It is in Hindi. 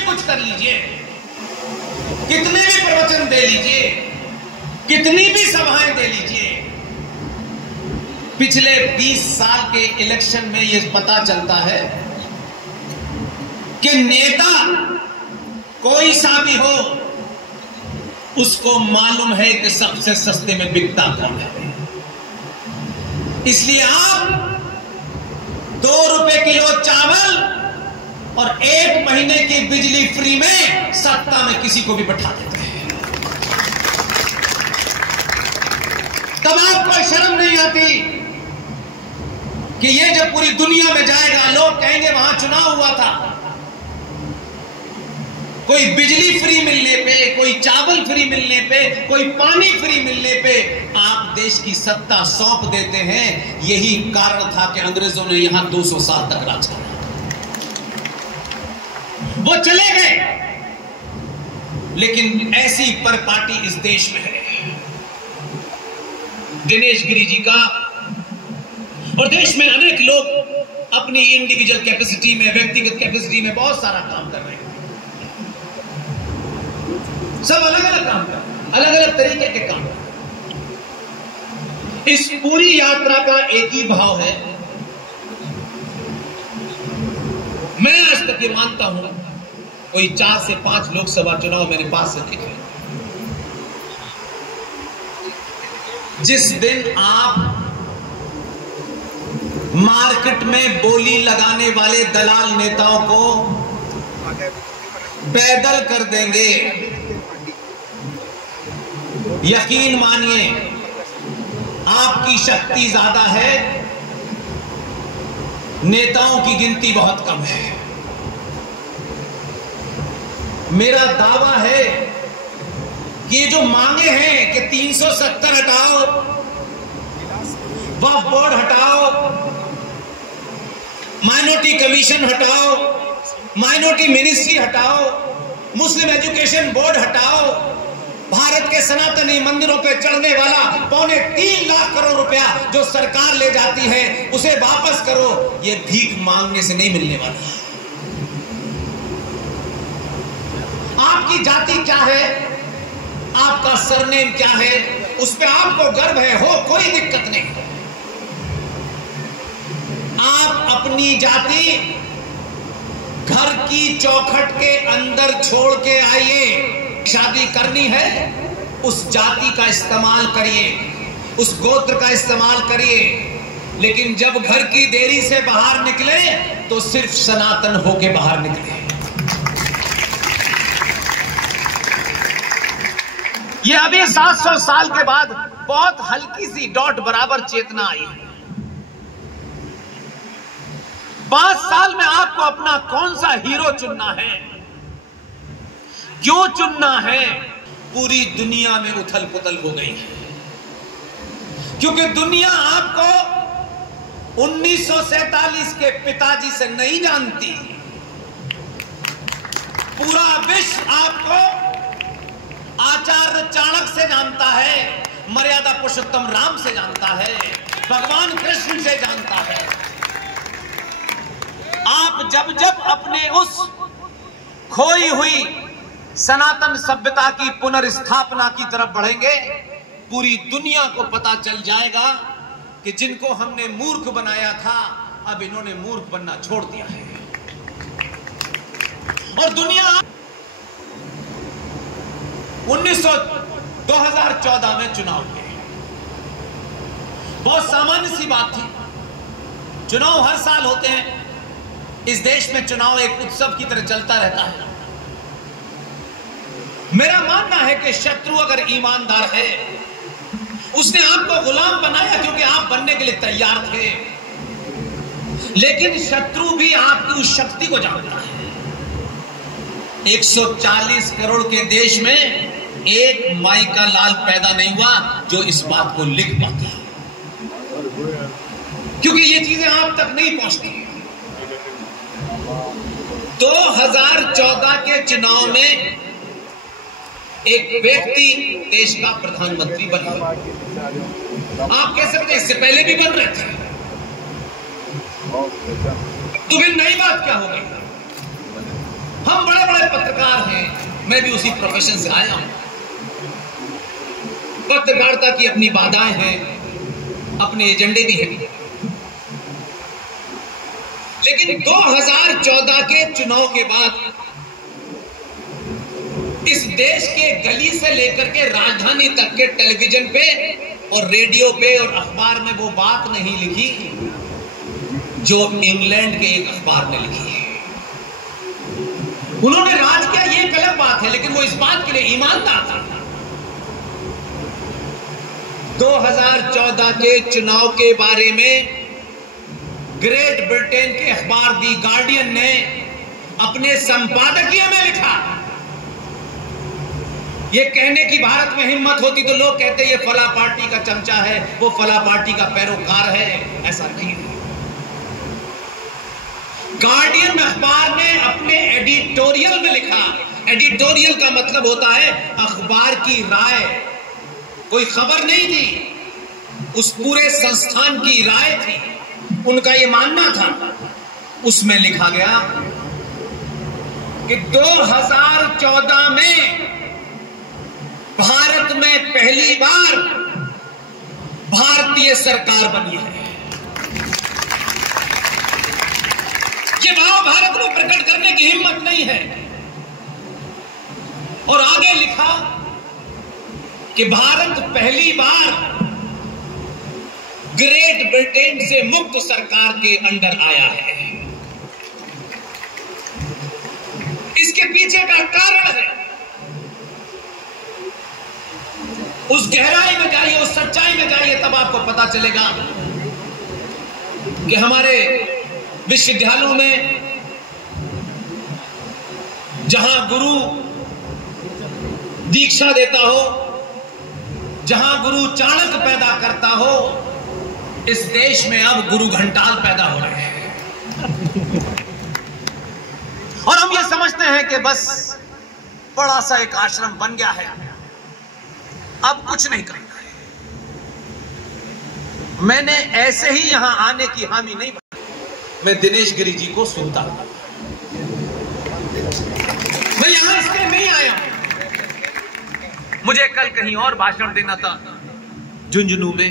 भी कुछ कर लीजिए, कितने भी प्रवचन दे लीजिए, कितनी भी सभाएं दे लीजिए, पिछले 20 साल के इलेक्शन में यह पता चलता है कि नेता कोई सा भी हो, उसको मालूम है कि सबसे सस्ते में बिकता कौन है। इसलिए आप 2 रुपए किलो चावल और 1 महीने की बिजली फ्री में सत्ता में किसी को भी बैठा देते हैं। तब आपको शर्म नहीं आती कि ये जब पूरी दुनिया में जाएगा, लोग कहेंगे वहां चुनाव हुआ था, कोई बिजली फ्री मिलने पे, कोई चावल फ्री मिलने पे, कोई पानी फ्री मिलने पे आप देश की सत्ता सौंप देते हैं। यही कारण था कि अंग्रेजों ने यहां 200 साल तक राज किया। वो चले गए, लेकिन ऐसी पर पार्टी इस देश में है, दिनेश गिरी जी का। और देश में अनेक लोग अपनी इंडिविजुअल कैपेसिटी में, व्यक्तिगत कैपेसिटी में बहुत सारा काम कर रहे हैं। सब अलग अलग काम कर, अलग अलग तरीके के काम। इस पूरी यात्रा का एक ही भाव है, मैं आज तक ये मानता हूं, कोई 4 से 5 लोकसभा चुनाव मेरे पास से देखे, जिस दिन आप मार्केट में बोली लगाने वाले दलाल नेताओं को पैदल कर देंगे, यकीन मानिए आपकी शक्ति ज्यादा है, नेताओं की गिनती बहुत कम है। मेरा दावा है कि ये जो मांगे हैं कि 370 हटाओ, वक्फ बोर्ड हटाओ, माइनॉरिटी कमीशन हटाओ, माइनॉरिटी मिनिस्ट्री हटाओ, मुस्लिम एजुकेशन बोर्ड हटाओ, भारत के सनातनी मंदिरों पे चढ़ने वाला 3.25 लाख करोड़ रुपया जो सरकार ले जाती है उसे वापस करो। ये भीख मांगने से नहीं मिलने वाला। आपकी जाति क्या है, आपका सरनेम क्या है, उस पर आपको गर्व है, हो कोई दिक्कत नहीं। आप अपनी जाति घर की चौखट के अंदर छोड़ के आइए। शादी करनी है, उस जाति का इस्तेमाल करिए, उस गोत्र का इस्तेमाल करिए, लेकिन जब घर की देरी से बाहर निकले तो सिर्फ सनातन होके बाहर निकले। ये अभी 700 साल के बाद बहुत हल्की सी डॉट बराबर चेतना आई है। 5 साल में आपको अपना कौन सा हीरो चुनना है, क्यों चुनना है, पूरी दुनिया में उथल पुथल हो गई है। क्योंकि दुनिया आपको 1947 के पिताजी से नहीं जानती, पूरा विश्व आपको आचार्य चाणक्य से जानता है, मर्यादा पुरुषोत्तम राम से जानता है, भगवान कृष्ण से जानता है। आप जब जब अपने उस खोई हुई सनातन सभ्यता की पुनर्स्थापना की तरफ बढ़ेंगे, पूरी दुनिया को पता चल जाएगा कि जिनको हमने मूर्ख बनाया था, अब इन्होंने मूर्ख बनना छोड़ दिया है। और दुनिया 2014 में चुनाव हुए, बहुत सामान्य सी बात थी। चुनाव हर साल होते हैं, इस देश में चुनाव एक उत्सव की तरह चलता रहता है। मेरा मानना है कि शत्रु अगर ईमानदार है, उसने आपको गुलाम बनाया क्योंकि आप बनने के लिए तैयार थे, लेकिन शत्रु भी आपकी उस शक्ति को जानता है। 140 करोड़ के देश में एक माई का लाल पैदा नहीं हुआ जो इस बात को लिख पाता, क्योंकि ये चीजें आप तक नहीं पहुंचती। 2014 के चुनाव में एक व्यक्ति देश का प्रधानमंत्री बना। आप कह सकते हैं इससे पहले भी बन रहे थे, तो फिर नई बात क्या हो गई? हम बड़े बड़े पत्रकार हैं, मैं भी उसी प्रोफेशन से आया हूं। पत्रकारिता की अपनी बाधाएं हैं, अपने एजेंडे भी हैं, लेकिन 2014 के चुनाव के बाद इस देश के गली से लेकर के राजधानी तक के टेलीविजन पे और रेडियो पे और अखबार में वो बात नहीं लिखी जो इंग्लैंड के एक अखबार ने लिखी है। उन्होंने राज किया, ये एक अलग बात है, लेकिन वो इस बात के लिए ईमानदार था। 2014 के चुनाव के बारे में ग्रेट ब्रिटेन के अखबार दी गार्डियन ने अपने संपादकीय में लिखा, ये कहने की भारत में हिम्मत होती तो लोग कहते ये फला पार्टी का चमचा है, वो फला पार्टी का पैरोकार है। ऐसा नहीं है। गार्डियन अखबार ने अपने एडिटोरियल में लिखा, एडिटोरियल का मतलब होता है अखबार की राय, कोई खबर नहीं थी, उस पूरे संस्थान की राय थी, उनका ये मानना था। उसमें लिखा गया कि 2014 में भारत में पहली बार भारतीय सरकार बनी है। ये भाव भारत में प्रकट करने की हिम्मत नहीं है। और आगे लिखा कि भारत पहली बार ग्रेट ब्रिटेन से मुक्त सरकार के अंडर आया है। इसके पीछे का कारण है, उस गहराई में जाइए, उस सच्चाई में जाइए, तब आपको पता चलेगा कि हमारे विश्वविद्यालयों में जहां गुरु दीक्षा देता हो, जहां गुरु चाणक्य पैदा करता हो, इस देश में अब गुरु घंटाल पैदा हो रहे हैं। और हम ये समझते हैं कि बस बड़ा सा एक आश्रम बन गया है, अब कुछ नहीं करना है। मैंने ऐसे ही यहां आने की हामी नहीं भरी। मैं दिनेश गिरी जी को सुनता हूं, मैं यहां इसलिए नहीं आया हूं। मुझे कल कहीं और भाषण देना था, झुंझुनू में,